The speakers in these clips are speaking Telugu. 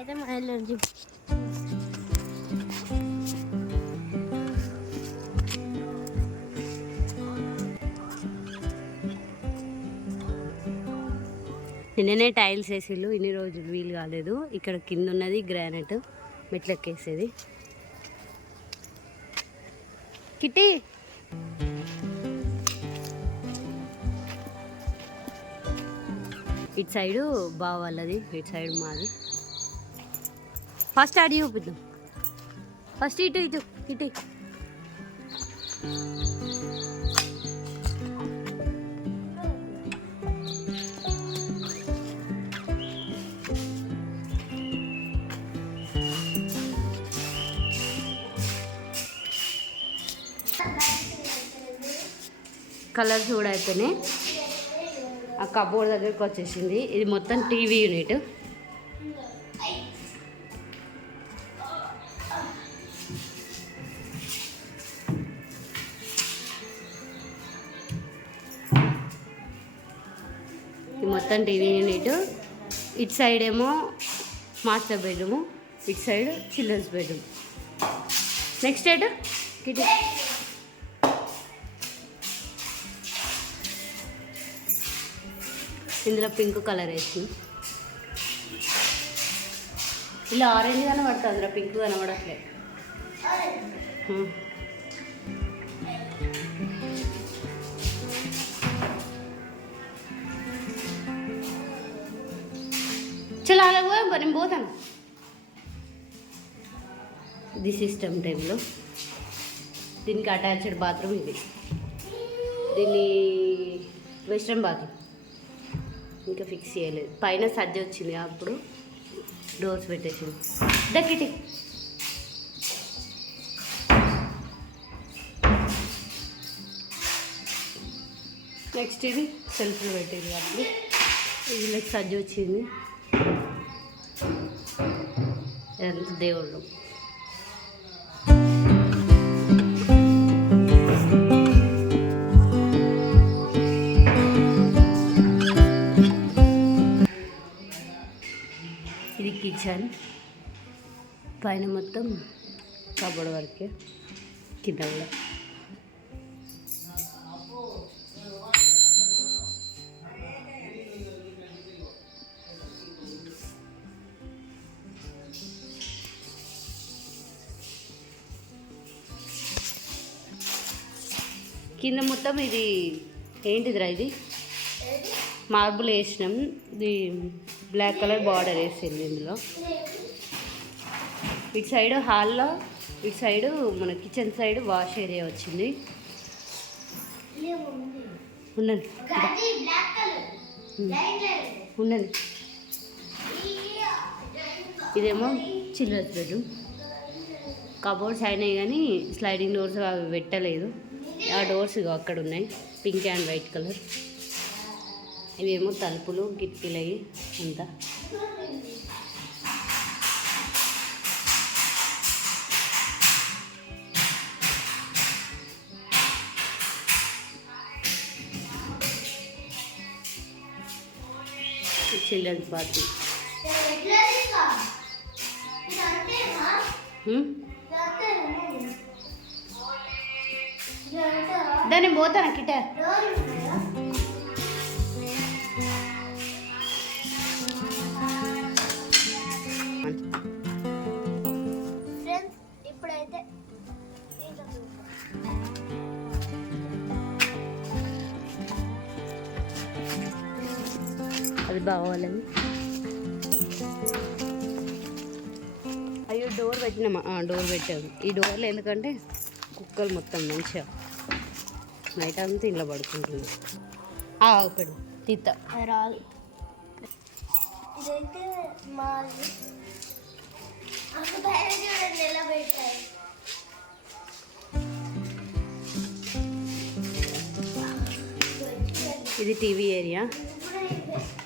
అయితే మా ఎల్లుండి నిన్ననే టైల్స్ వేసిళ్ళు, ఇన్ని రోజులు వీలు కాలేదు. ఇక్కడ కింద ఉన్నది గ్రానైట్, మెట్లెక్కేసేది. కిట్టి ఇటు సైడు బావాళ్ళది, ఇటు సైడ్ మాది. ఫస్ట్ అడి చూపిద్దాం, ఫస్ట్ ఇటు ఇటు ఇటు. కలర్స్ కూడా అయిపోయినాయి. ఆ కబోర్డ్ దగ్గరికి వచ్చేసింది. ఇది మొత్తం టీవీ యూనిట్. ఇది మొత్తం టీవీ యూనిట్. ఇటు సైడ్ ఏమో మాస్టర్ బెడ్రూము, ఇటు సైడ్ చిల్డ్రన్స్ బెడ్రూమ్. నెక్స్ట్ ఎటు కిటి ఇందులో పింక్ కలర్ వేసి, ఇలా ఆరెంజ్ కనబడుతుంది, అందులో పింక్ కనబడట్లేదు. చలో అలా పోయా, నేను పోతాను. ఇది సిస్టమ్ టైంలో, దీనికి అటాచ్డ్ బాత్రూమ్. ఇది దీన్ని వెస్ట్రన్ బాత్రూమ్ ఇంకా ఫిక్స్ చేయలేదు. పైన సజ్జ వచ్చింది, అప్పుడు డోర్స్ పెట్టేసింది. దక్కిటి నెక్స్ట్ ఇది సెల్ఫ్లు పెట్టేది, అప్పుడు వీళ్ళకి సజ్జ వచ్చింది. ఎంత దేవుళ్ళు. ఇది కిచెన్, పైన మొత్తం కబోర్డ్ వరకే, కింద కూడా. కింద మొత్తం ఇది ఏంటిదిరా, ఇది మార్బుల్ వేసినాం. ఇది బ్లాక్ కలర్ బార్డర్ వేసింది ఇందులో. ఇటు సైడ్ హాల్లో, ఇటు సైడ్ మన కిచెన్ సైడ్ వాష్ ఏరియా వచ్చింది. ఉన్నది ఉన్నది. ఇదేమో చిల్డ్రన్స్ బెడ్రూమ్. కబోర్డ్స్ అయినాయి కానీ స్లైడింగ్ డోర్స్ అవి పెట్టలేదు. ఆ డోర్స్ అక్కడ ఉన్నాయి, పింక్ అండ్ వైట్ కలర్. ఇవేమో తలుపులు, కిటికీలు అయ్యి అంతా. Children's bathroom. దాన్ని పోతాను కిట. ఇప్పుడైతే అది బాగోవాలని. అయ్యో డోర్ పెట్టినామా? డోర్ పెట్టాము. ఈ డోర్లో ఎందుకంటే కుక్కలు మొత్తం మంచిగా నైట్ అంతా ఇంట్లో పడుకుంటుంది. ఆగపెడు తీత రాదు. ఇదైతే మాది. ఎలా పెట్టారు? ఇది టీవీ ఏరియా.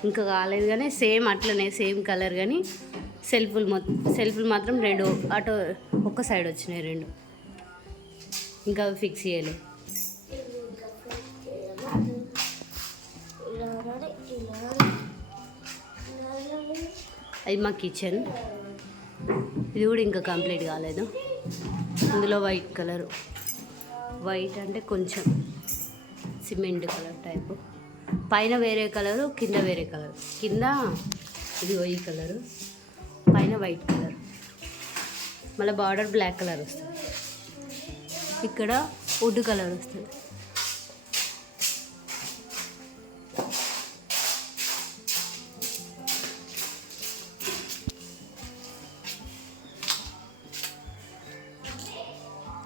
ఇంకా కాలేదు కానీ సేమ్ అట్లనే, సేమ్ కలర్. కానీ సెల్ఫ్లు మాత్రం రెండు అటు ఒక్క సైడ్ వచ్చినాయి, రెండు. ఇంకా అవి ఫిక్స్ చేయలేదు. అది మా కిచెన్. ఇది కూడా ఇంకా కంప్లీట్ కాలేదు. ఇందులో వైట్ కలరు, వైట్ అంటే కొంచెం సిమెంట్ కలర్ టైపు, పైన వేరే కలరు కింద వేరే కలర్, కింద ఇది ఈ కలరు పైన వైట్ కలర్, మళ్ళీ బార్డర్ బ్లాక్ కలర్ వస్తుంది, ఇక్కడ వుడ్ కలర్ వస్తుంది.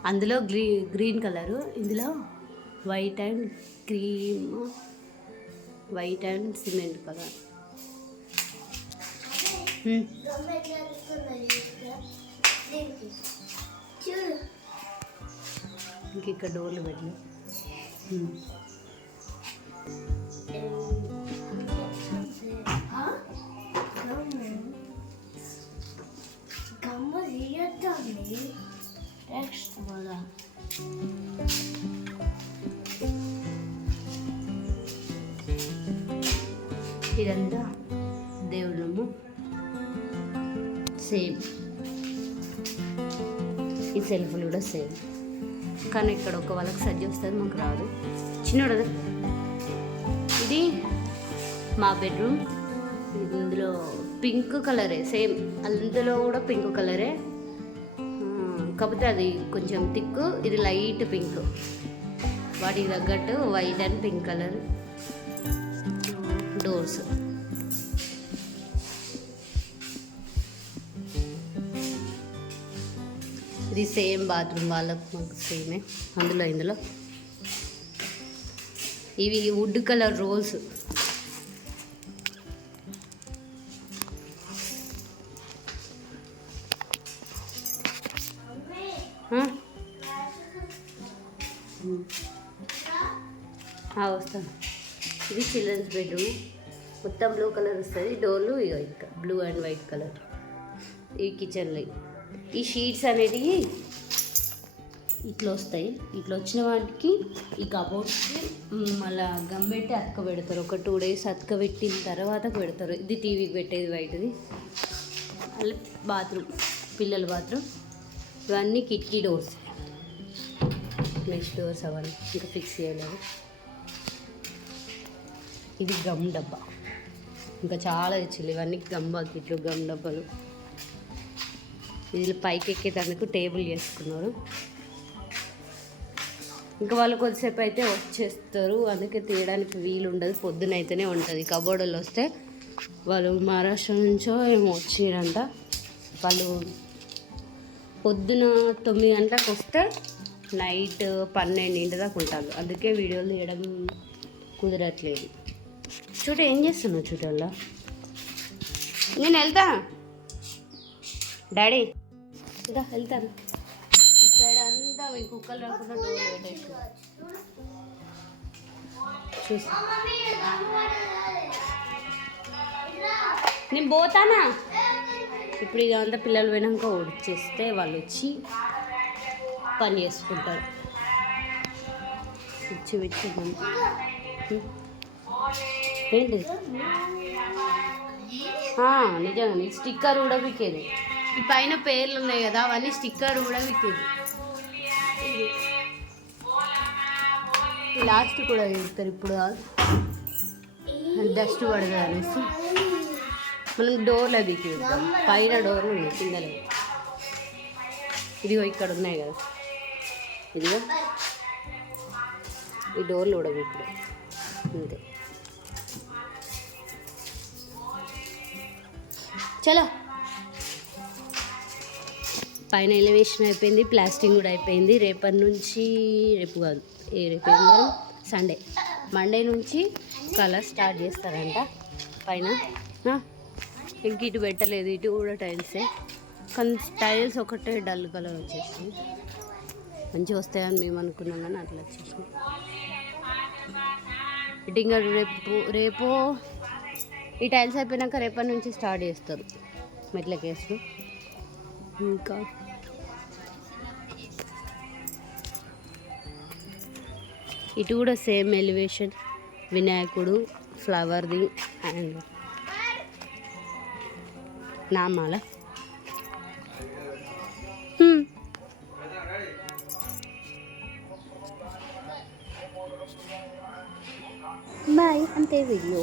అందులో గ్రీన్ కలరు, ఇందులో white and cream, white and cement colour. ఇంక ఇక్కడ డోర్లు పెట్టిన ఇదంతా దేవుళ్ళము సేమ్. ఈ సెల్ఫ్లు కూడా సేమ్, కానీ ఇక్కడ ఒక వాళ్ళకి సజ్జ వస్తుంది, మాకు రాదు. చిన్నోడు ఇది మా బెడ్రూమ్. ఇందులో పింక్ కలరే సేమ్, అందులో కూడా పింక్ కలరే, కాకపోతే అది కొంచెం థిక్, ఇది లైట్ పింక్. వాటికి తగ్గట్టు white and pink colour doors. ఇది సేమ్ బాత్రూమ్ వాళ్ళకు మాకు సేమే. అందులో ఇందులో ఇవి వుడ్ కలర్ రోల్స్. వస్తాను. ఇది చిల్డ్రన్స్ బెడ్రూమ్, మొత్తం బ్లూ కలర్ వస్తుంది, డోర్లు ఇక ఇంకా బ్లూ అండ్ వైట్ కలర్. ఈ కిచెన్లో ఈ షీట్స్ అనేటివి ఇట్లా వస్తాయి. ఇట్లా వచ్చిన వాటికి ఈ కబోర్డ్స్కి మళ్ళీ గమ్ పెట్టి అతక పెడతారు. ఒక 2 days అతక పెట్టిన తర్వాత పెడతారు. ఇది టీవీకి పెట్టేది వైట్ది. మళ్ళీ బాత్రూమ్, పిల్లల బాత్రూమ్. ఇవన్నీ కిటికీ డోర్స్, మెష్ డోర్స్ అవన్నీ ఇంకా ఫిక్స్ చేయలేదు. ఇది గమ్ డబ్బా, ఇంకా చాలా తెచ్చింది. ఇవన్నీ గమ్ బకెట్లు, గమ్ డబ్బాలు. ఇది పైకి ఎక్కేటందుకు టేబుల్ చేసుకున్నారు. ఇంకా వాళ్ళు కొద్దిసేపు అయితే వచ్చేస్తారు, అందుకే తీయడానికి వీలు ఉండదు. పొద్దునైతేనే ఉంటుంది. కబోర్డులు వస్తే వాళ్ళు మహారాష్ట్ర నుంచో ఏమో వచ్చారంట. వాళ్ళు పొద్దున 9 గంటలకు వస్తే నైట్ 12 దాకా ఉంటారు. అందుకే వీడియోలు తీయడం కుదరట్లేదు. చూడ ఏం చేస్తున్నావు చూడల్లా? నేను వెళ్తాను డాడీ, ఇంకా వెళ్తాను. ఈ సైడ్ అంతా మీ కుక్కలు రాకుండా డోర్ పెట్టేసి చూసి నేను పోతానా. ఇప్పుడు ఇదంతా పిల్లలు పోయినాక వచ్చేస్తే వాళ్ళు వచ్చి పని చేసుకుంటారు. విచ్చి ఏంటి నిజంగా స్టిక్కర్ కూడా వికేది. ఈ పైన పేర్లు ఉన్నాయి కదా, అవన్నీ స్టిక్కర్ కూడా వికేది. లాస్ట్ కూడా ఇస్తారు. ఇప్పుడు డస్ట్ పడదు అనేసి మనం డోర్లో వికేద్దాం. పైన డోర్లు ఉన్నాయి, కింద. ఇదిగో ఇక్కడ ఉన్నాయి కదా, ఇదిగో ఈ డోర్లు కూడా విక్కుడు అంతే. చలో, పైన ఎలివేషన్ అయిపోయింది, ప్లాస్టింగ్ కూడా అయిపోయింది. రేపటి నుంచి, రేపు కాదు, రేపు సండే, మండే నుంచి కలర్ స్టార్ట్ చేస్తారంట పైన. ఇంక ఇటు పెట్టలేదు, ఇటు కూడా టైల్సే, కానీ టైల్స్ ఒకటే డల్ కలర్ వచ్చేసింది. మంచిగా వస్తాయని మేము అనుకున్నాం, కానీ అట్లా వచ్చేసింది. ఇటు ఇంకా రేపు ఈ టైల్స్ అయిపోయినాక రేపటి నుంచి స్టార్ట్ చేస్తారు మెట్ల కేసులు. ఇంకా ఇటు కూడా సేమ్ ఎలివేషన్, వినాయకుడు, ఫ్లవర్ది అండ్ నామాల. బాయ్ అంతే వీడియో.